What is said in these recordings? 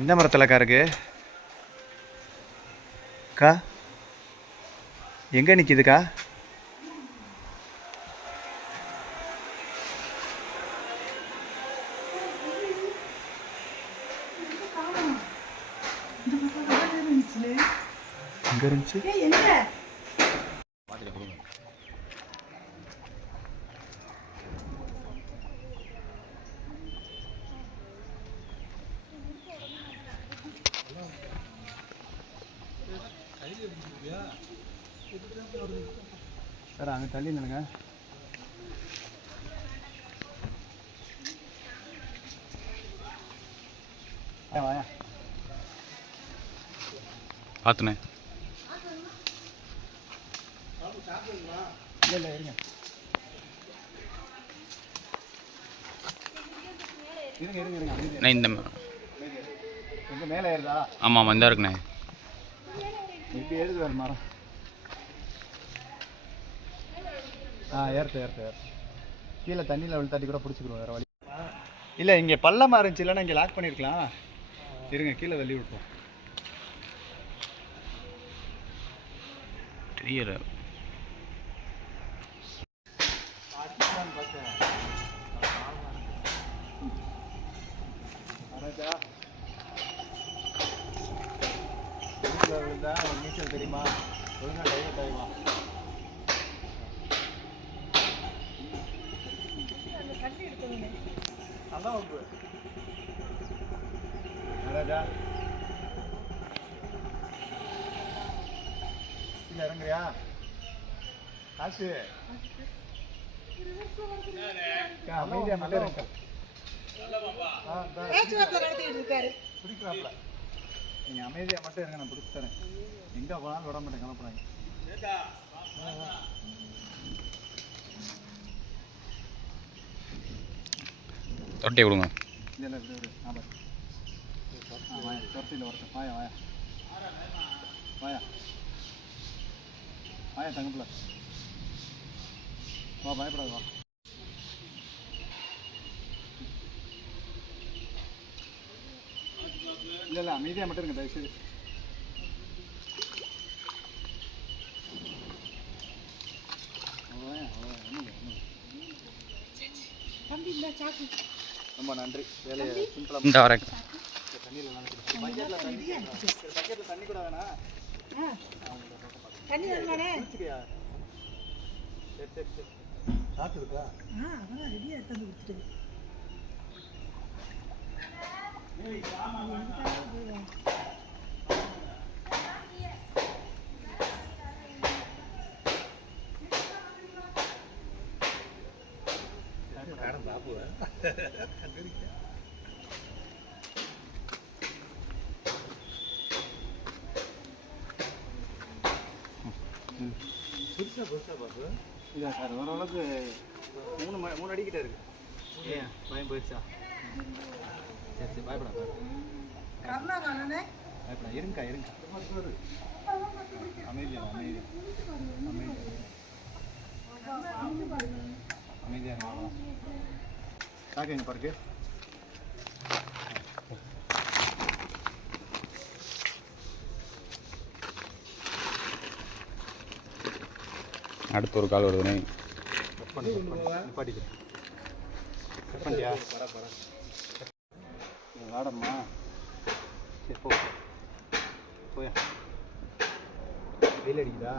எந்த மரத்துலக்கா இருக்கு அக்கா? எங்கே நிற்கிதுக்கா? எங்கே இருந்துச்சு? சார் அங்கே தள்ளி நின்னுங்க. வாயா பார்த்துனே இல்லை இருங்க இருங்க இருங்க இருங்க இந்த கொஞ்சம் மேலே ஏறுதா? ஆமாம் ஆமாம் இந்த இருக்குண்ணே. இப்படி ஏறுது வேறு மரம். ஏறுத்து ஏறுத்து ஏறுத்து கீழே தண்ணியில் விழுத்தாட்டி கூட பிடிச்சிக்கிடுவோம் வேறு வழி இல்லை. இங்கே பள்ளமாக இருந்துச்சு, இல்லைன்னா இங்கே லாக் பண்ணியிருக்கலாம். இருங்க கீழே தள்ளி விட்டுருவோம். தெரியல விழுந்தா நீச்சல் தெரியுமா? ஒழுங்கா டைவ் டைவா அதான் உப்பு நடராஜா இல்லை இறங்குறியா? காசு அமைதியா மட்டும் இருக்கு. பிடிக்கிறாப்ல. நீங்கள் அமைதியாக மட்டும் இருங்க, நான் பிடிச்சி தரேன். எங்கே போனாலும் விட மாட்டேன், கிளம்புறாங்க. தொட்டி கொடுங்க. இல்லை இல்லை இப்படி வாயா தொட்டியில் வரட்டும். வாயா வாயா வாயா வாயா தங்கப்பில் வா, பயப்படாது வா. இல்லை இல்லை அமைதியாக மட்டும் இருங்க தயவுசெய்து. ரொம்ப நன்றி. வேலையை சிம்பிளாக இந்த வரேன். தண்ணியில் பக்கெட்டில் தண்ணி கூட வேணாம். தண்ணி வேணுமாண்ணே? சரி சரி சரி சாப்பிட்டுருக்கா? அதெல்லாம் ரெடியாக எடுத்து கொடுத்துட்டு இல்லை சார், ஓரளவுக்கு 3 அடிக்கிட்ட இருக்கு. ஏன் பயம் போயிடுச்சா? சரி சரி பயப்படா பயப்படா. இருங்கக்கா இருங்க. அமைதியா அமைதியா அமைதியா இருங்க. காக்கைங்க பாருக்கு. அடுத்து ஒரு கால் வருதுண்ணே. நிப்பாட்டிக்க. கட் பண்ணியா? வாடம்மா. சரி போ போயா. வெயில் அடிக்குதா?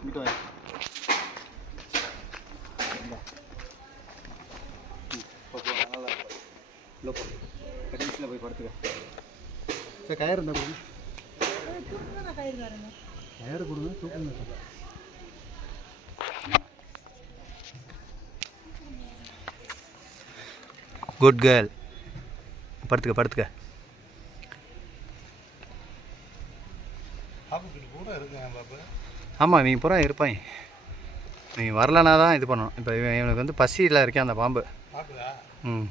இங்கிட்ட வாயா. நல்லா இல்லை போ. கடைசியில் போய் படுத்துக்க. சரி கயிறு இருந்தால் கொடுங்க. கயிறு கொடுங்க தூக்குங்க. Good girl. படுத்துக்க படுத்துக்க. ஆமாம் இவங்க பூரா இருப்பாங்க. நீங்கள் வரலனா தான் இது பண்ணணும். இப்போ இவனுக்கு வந்து பசியில் இருக்கேன் அந்த பாம்பு. ம்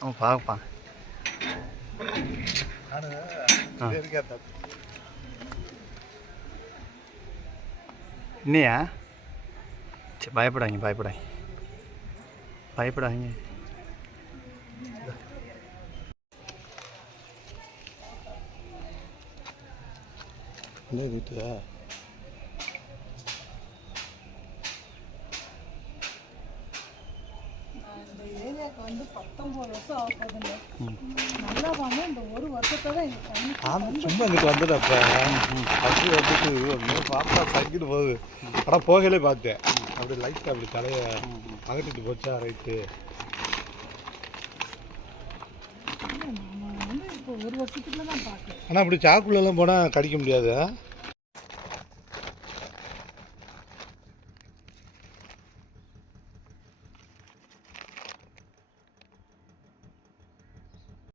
அவன் பார்ப்பான். இன்னையா? சரி பயப்படாதீங்க பயப்படாதீங்க பயப்படாதீங்க. என்ன வீட்டு இந்த ஏரியாவுக்கு வந்து 19 வருஷம் ஆகுதுங்க. நல்லா வாங்க இந்த ஒரு வருஷத்தை தான் எங்கள் பையனுக்கு சும்மா இங்கிட்டு வந்துடுறப்ப அப்படி வந்துட்டு பாப்பா சங்கிட்டு போகுது. ஆனால் போகலே பார்த்தேன் அப்படி லைட்டாக அப்படி தலையை அகட்டிட்டு போச்சா ரைட்டு. நான் வந்து இப்போ ஒரு வருஷத்துக்குள்ள தான் பார்க்குறேன். ஆனால் அப்படி சாக்குள்ளெல்லாம் போனால் கடிக்க முடியாது.